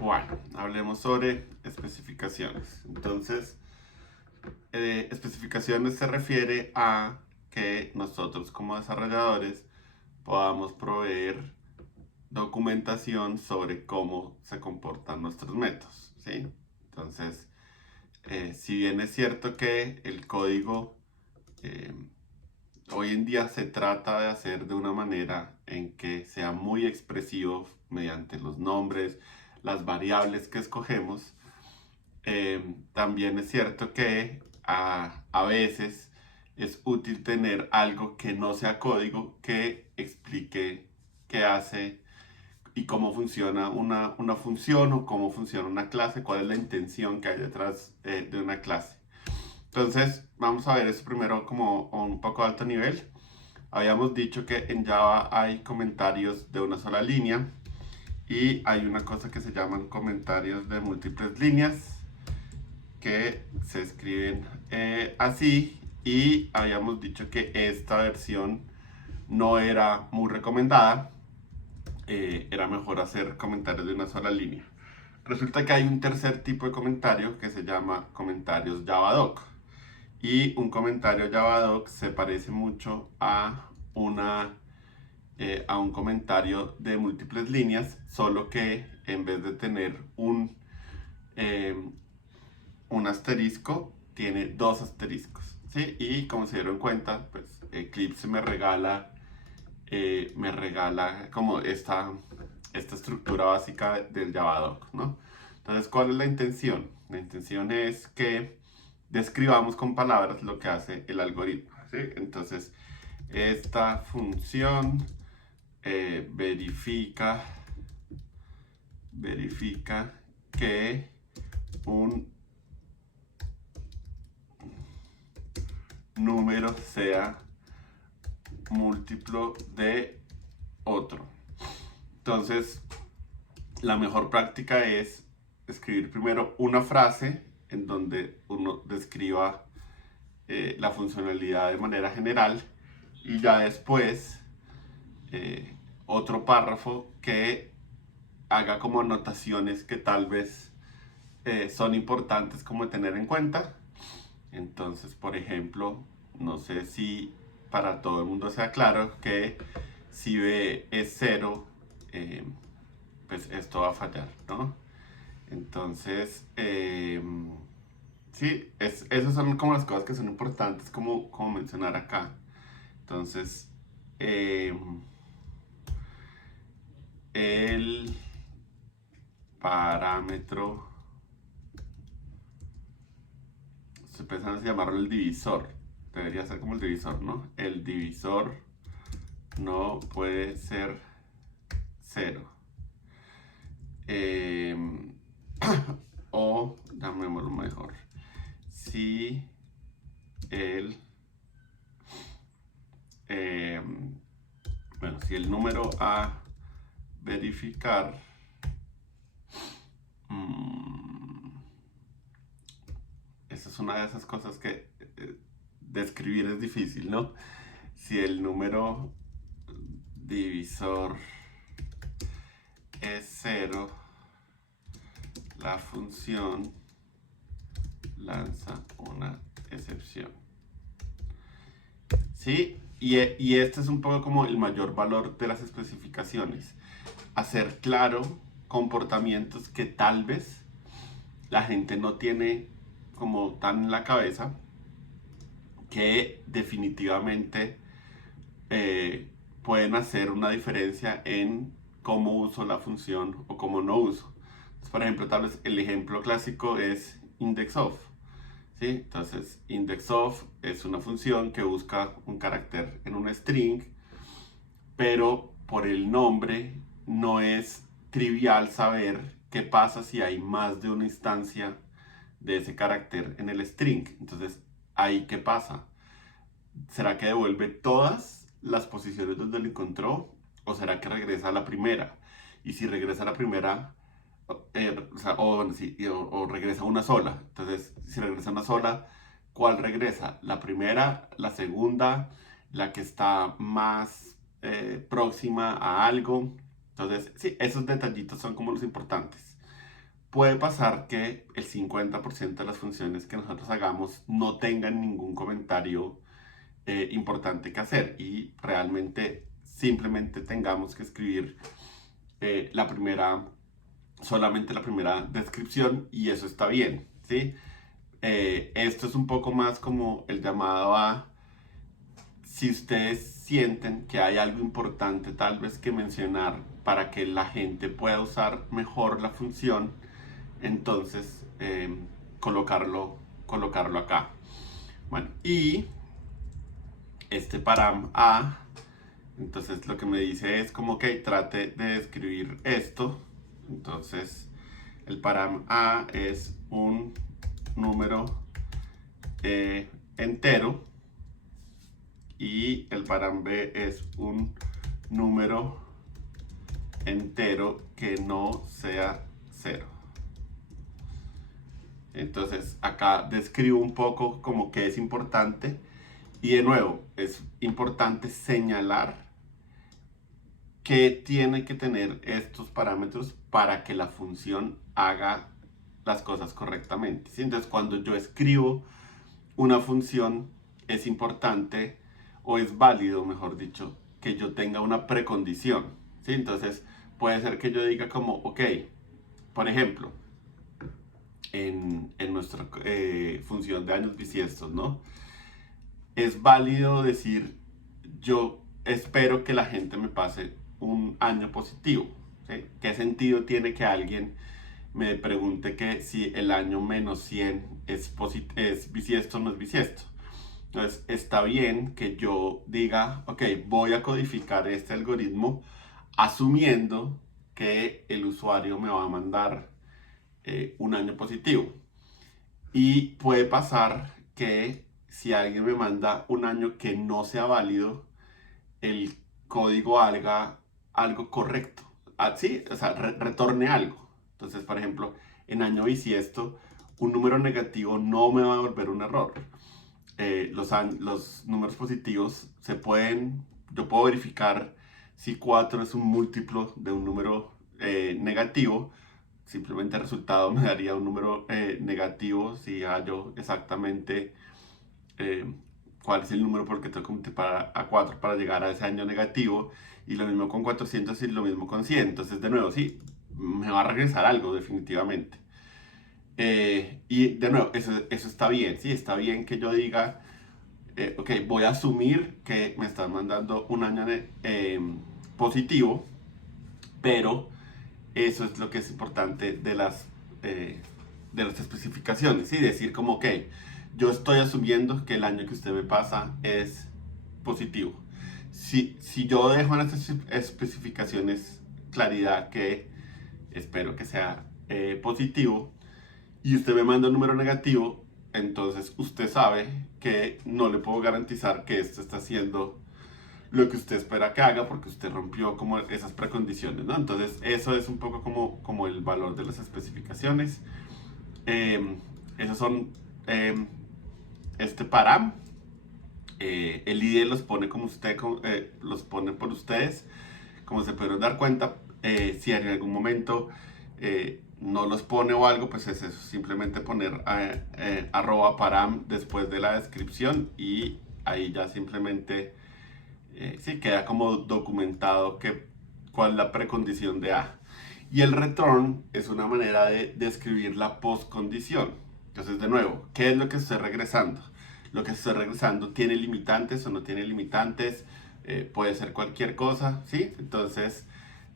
Bueno, hablemos sobre especificaciones. Entonces, especificaciones se refiere a que nosotros como desarrolladores podamos proveer documentación sobre cómo se comportan nuestros métodos, ¿sí? Entonces, si bien es cierto que el código eh, hoy en día se trata de hacer de una manera en que sea muy expresivo mediante los nombres, las variables que escogemos, también es cierto que a veces es útil tener algo que no sea código que explique qué hace y cómo funciona una función o cómo funciona una clase, cuál es la intención que hay detrás de una clase. Entonces, vamos a ver eso primero como a un poco alto nivel. Habíamos dicho que en Java hay comentarios de una sola línea y hay una cosa que se llaman comentarios de múltiples líneas que se escriben así, y habíamos dicho que esta versión no era muy recomendada, era mejor hacer comentarios de una sola línea. Resulta que hay un tercer tipo de comentario que se llama comentarios Javadoc. Y un comentario Javadoc se parece mucho a un comentario de múltiples líneas, solo que en vez de tener eh, un asterisco, tiene dos asteriscos, ¿sí? Y como se dieron cuenta, pues Eclipse me regala como esta estructura básica del Javadoc, ¿no? Entonces, ¿cuál es la intención? La intención es que describamos con palabras lo que hace el algoritmo, ¿sí? Entonces, esta función verifica que un número sea múltiplo de otro. Entonces, la mejor práctica es escribir primero una frase en donde uno describa la funcionalidad de manera general, y ya después otro párrafo que haga como anotaciones que tal vez son importantes como tener en cuenta. Entonces, por ejemplo, no sé si para todo el mundo sea claro que si B es cero, pues esto va a fallar, ¿no? Entonces, sí, esas son como las cosas que son importantes como mencionar acá. Entonces, eh, el parámetro, estoy pensando en llamarlo el divisor, debería ser como el divisor, ¿no? El divisor no puede ser cero. Eh, o, llamémoslo mejor, si el, eh, bueno, si el número a verificar esa es una de esas cosas que describir es difícil, ¿no? Si el número divisor es cero, la función lanza una excepción. ¿Sí? Y este es un poco como el mayor valor de las especificaciones. Hacer claro comportamientos que tal vez la gente no tiene como tan en la cabeza, que definitivamente eh, pueden hacer una diferencia en cómo uso la función o cómo no uso. Entonces, por ejemplo, tal vez el ejemplo clásico es indexOf. ¿Sí? Entonces, indexOf es una función que busca un carácter en un string, pero por el nombre no es trivial saber qué pasa si hay más de una instancia de ese carácter en el string. Entonces, ¿ahí qué pasa? ¿Será que devuelve todas las posiciones donde lo encontró? ¿O será que regresa a la primera? Y si regresa a la primera, o regresa una sola. Entonces, si regresa una sola, ¿cuál regresa? ¿La primera, la segunda, la que está más próxima a algo? Entonces, sí, esos detallitos son como los importantes. puede pasar que el 50% de las funciones que nosotros hagamos no tengan ningún comentario importante que hacer y realmente simplemente tengamos que escribir la primera, solamente la primera descripción y eso está bien, ¿sí? Esto es un poco más como el llamado a, si ustedes sienten que hay algo importante tal vez que mencionar para que la gente pueda usar mejor la función, entonces colocarlo acá. Bueno, y este param A, entonces lo que me dice es como que trate de escribir esto. Entonces el param A es un número entero y el param B es un número entero que no sea 0. Entonces acá describo un poco como que es importante y de nuevo es importante señalar que tiene que tener estos parámetros para que la función haga las cosas correctamente, ¿sí? Entonces cuando yo escribo una función es importante o es válido, mejor dicho, que yo tenga una precondición, ¿sí? Entonces puede ser que yo diga como, ok, por ejemplo, en nuestra función de años bisiestos, ¿no? Es válido decir, yo espero que la gente me pase un año positivo, ¿sí? ¿Qué sentido tiene que alguien me pregunte que si el año menos 100 es bisiesto o no es bisiesto? Entonces, está bien que yo diga, ok, voy a codificar este algoritmo asumiendo que el usuario me va a mandar un año positivo. Y puede pasar que si alguien me manda un año que no sea válido, el código haga algo correcto. Sí, o sea, retorne algo. Entonces, por ejemplo, en año bisiesto, un número negativo no me va a devolver un error. Los números positivos se pueden, yo puedo verificar si 4 es un múltiplo de un número negativo. Simplemente el resultado me daría un número negativo si hallo exactamente eh, cuál es el número por el que tengo que multiplicar a 4 para llegar a ese año negativo. Y lo mismo con 400 y lo mismo con 100. Entonces, de nuevo, sí, me va a regresar algo definitivamente. Y de nuevo, eso está bien, sí, está bien que yo diga, ok, voy a asumir que me están mandando un año positivo, pero eso es lo que es importante de las especificaciones, ¿sí? Decir como, ok, yo estoy asumiendo que el año que usted me pasa es positivo. Si yo dejo en estas especificaciones claridad que espero que sea positivo y usted me manda un número negativo, entonces usted sabe que no le puedo garantizar que esto está haciendo lo que usted espera que haga porque usted rompió como esas precondiciones, ¿no? Entonces eso es un poco como el valor de las especificaciones. Esos son este param. El IDE los pone como usted, los pone por ustedes. Como se pudieron dar cuenta, si en algún momento no los pone o algo, pues es eso, simplemente poner arroba param después de la descripción y ahí ya simplemente sí queda como documentado cuál es la precondición de A. Y el return es una manera de describir la postcondición. Entonces, de nuevo, ¿qué es lo que estoy regresando? Lo que estoy regresando tiene limitantes o no tiene limitantes, puede ser cualquier cosa, ¿sí? Entonces,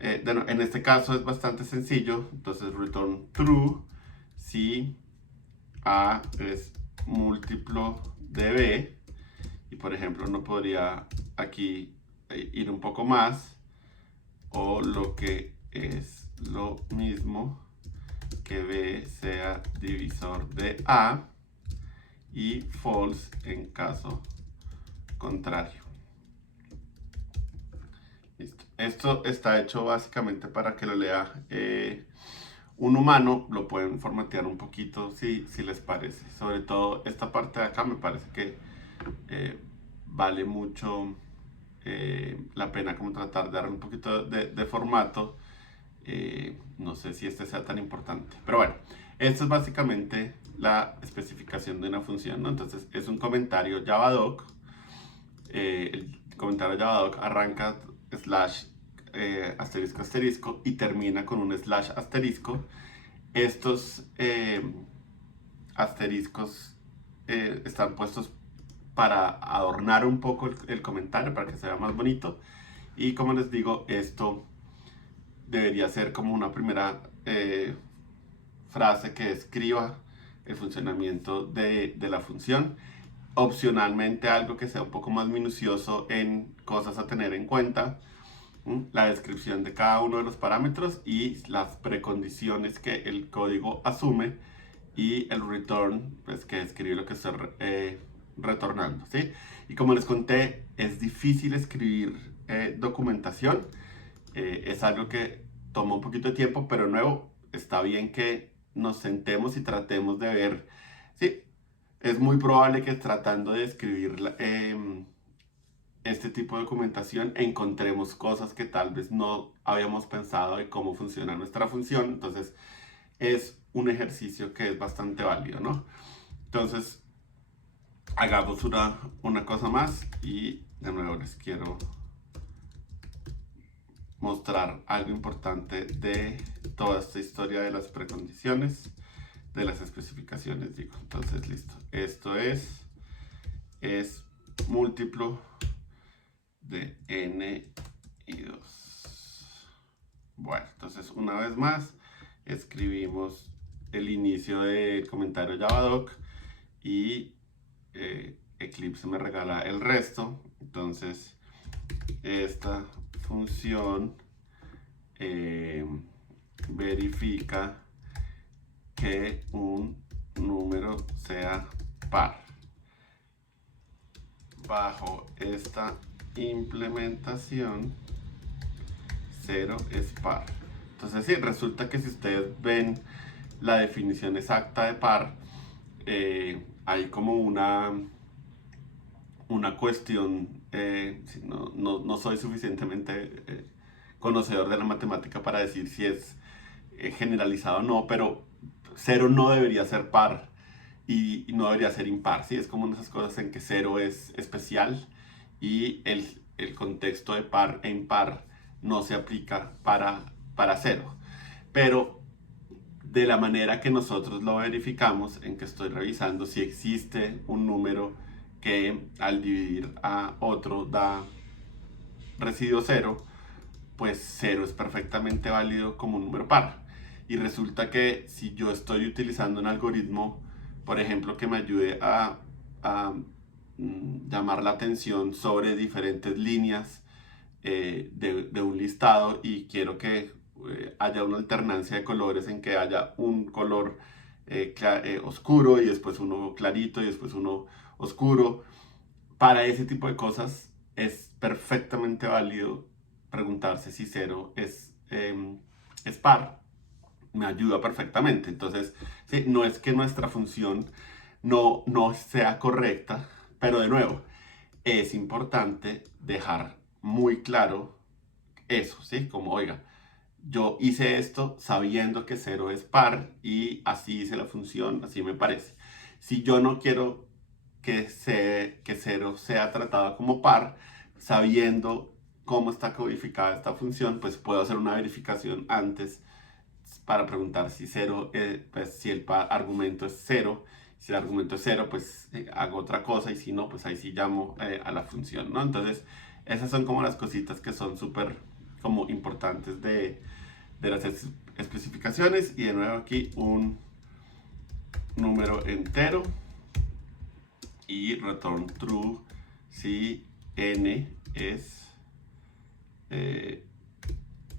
en este caso es bastante sencillo. Entonces, return true si A es múltiplo de B. Y por ejemplo, no podría aquí ir un poco más. O lo que es lo mismo que B sea divisor de A. Y false en caso contrario. Listo. Esto está hecho básicamente para que lo lea un humano. Lo pueden formatear un poquito si les parece. Sobre todo esta parte de acá me parece que vale mucho la pena como tratar de dar un poquito de formato No sé si este sea tan importante. Pero bueno, esto es básicamente la especificación de una función, ¿no? Entonces es un comentario javadoc. El comentario javadoc arranca slash asterisco asterisco y termina con un slash asterisco. Estos asteriscos están puestos para adornar un poco el comentario, para que se vea más bonito. Y como les digo, esto debería ser como una primera frase que describa el funcionamiento de la función. Opcionalmente algo que sea un poco más minucioso en cosas a tener en cuenta, la descripción de cada uno de los parámetros y las precondiciones que el código asume y el return, pues que describe lo que estoy retornando, ¿sí? Y como les conté, es difícil escribir documentación, es algo que toma un poquito de tiempo, pero nuevo, está bien que nos sentemos y tratemos de ver, sí, es muy probable que tratando de escribir este tipo de documentación encontremos cosas que tal vez no habíamos pensado de cómo funciona nuestra función. Entonces es un ejercicio que es bastante válido, ¿no? Entonces hagamos una cosa más y de nuevo les quiero mostrar algo importante de toda esta historia de las precondiciones, de las especificaciones, digo. Entonces, listo. Esto es múltiplo de n y 2. Bueno, entonces una vez más escribimos el inicio del comentario javadoc y Eclipse me regala el resto. Entonces esta función verifica que un número sea par. Bajo esta implementación, 0 es par. Entonces sí, resulta que si ustedes ven la definición exacta de par, hay como una cuestión, no soy suficientemente conocedor de la matemática para decir si es generalizado o no, pero 0 no debería ser par y no debería ser impar, ¿sí? Es como una de esas cosas en que 0 es especial y el contexto de par e impar no se aplica para 0. Pero de la manera que nosotros lo verificamos, en que estoy revisando si existe un número que al dividir a otro da residuo 0, pues 0 es perfectamente válido como un número par. Y resulta que si yo estoy utilizando un algoritmo, por ejemplo, que me ayude a llamar la atención sobre diferentes líneas de un listado y quiero que haya una alternancia de colores en que haya un color oscuro y después uno clarito y después uno oscuro. Para ese tipo de cosas es perfectamente válido preguntarse si 0 es par. Me ayuda perfectamente. Entonces, sí, no es que nuestra función no sea correcta, pero de nuevo, es importante dejar muy claro eso, ¿sí? Como, oiga, yo hice esto sabiendo que 0 es par y así hice la función, así me parece. Si yo no quiero que 0 sea tratado como par, sabiendo cómo está codificada esta función, pues puedo hacer una verificación antes para preguntar si 0, pues si el argumento es 0. Si el argumento es 0, pues hago otra cosa y si no, pues ahí sí llamo a la función, ¿no? Entonces, esas son como las cositas que son súper como importantes de las especificaciones. Y de nuevo aquí un número entero y return true si n es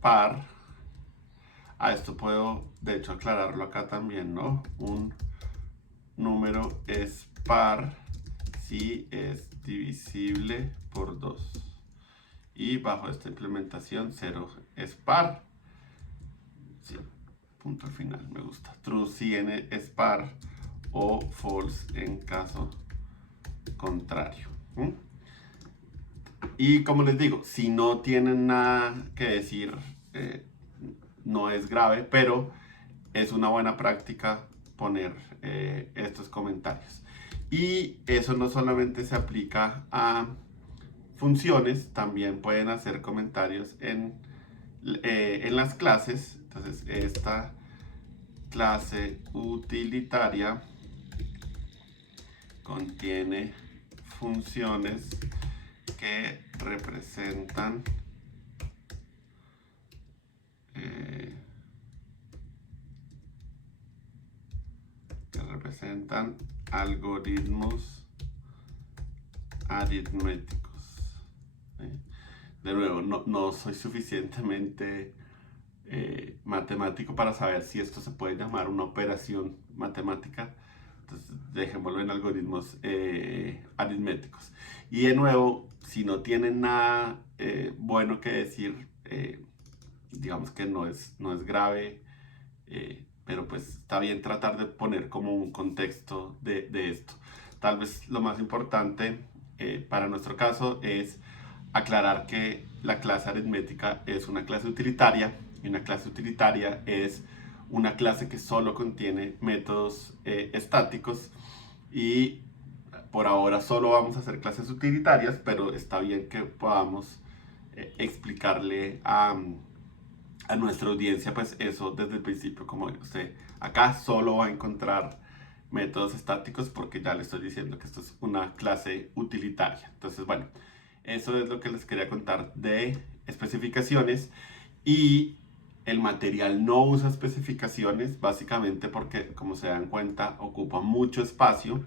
par. A esto puedo de hecho aclararlo acá también, ¿no? Un número es par si es divisible por 2 y bajo esta implementación 0 es par. Sí, punto al final, me gusta. True si n es par o false en caso contrario. Y como les digo, si no tienen nada que decir no es grave, pero es una buena práctica poner estos comentarios. Y eso no solamente se aplica a funciones, también pueden hacer comentarios en las clases. Entonces, esta clase utilitaria contiene funciones que representan algoritmos aritméticos. De nuevo, no soy suficientemente matemático para saber si esto se puede llamar una operación matemática. Entonces, dejémoslo en algoritmos aritméticos. Y de nuevo, si no tienen nada bueno que decir, digamos que no es grave, pero pues está bien tratar de poner como un contexto de esto. Tal vez lo más importante para nuestro caso es aclarar que la clase aritmética es una clase utilitaria, y una clase utilitaria es una clase que solo contiene métodos estáticos, y por ahora solo vamos a hacer clases utilitarias, pero está bien que podamos explicarle a nuestra audiencia pues eso desde el principio, como usted acá solo va a encontrar métodos estáticos porque ya le estoy diciendo que esto es una clase utilitaria. Entonces, bueno, eso es lo que les quería contar de especificaciones. Y el material no usa especificaciones básicamente porque, como se dan cuenta, ocupa mucho espacio,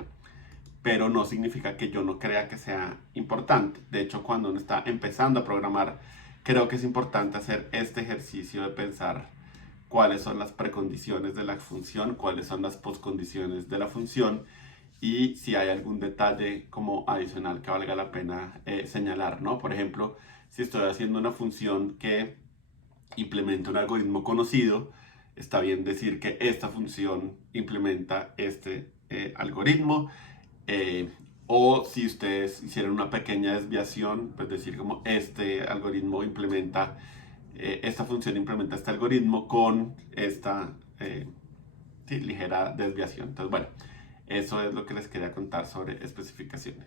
pero no significa que yo no crea que sea importante. De hecho, cuando uno está empezando a programar, creo que es importante hacer este ejercicio de pensar cuáles son las precondiciones de la función, cuáles son las postcondiciones de la función, y si hay algún detalle como adicional que valga la pena señalar, ¿no? Por ejemplo, si estoy haciendo una función que implementa un algoritmo conocido, está bien decir que esta función implementa este algoritmo. O si ustedes hicieron una pequeña desviación, pues decir como este algoritmo implementa, esta función implementa este algoritmo con esta sí, ligera desviación. Entonces, bueno, eso es lo que les quería contar sobre especificaciones.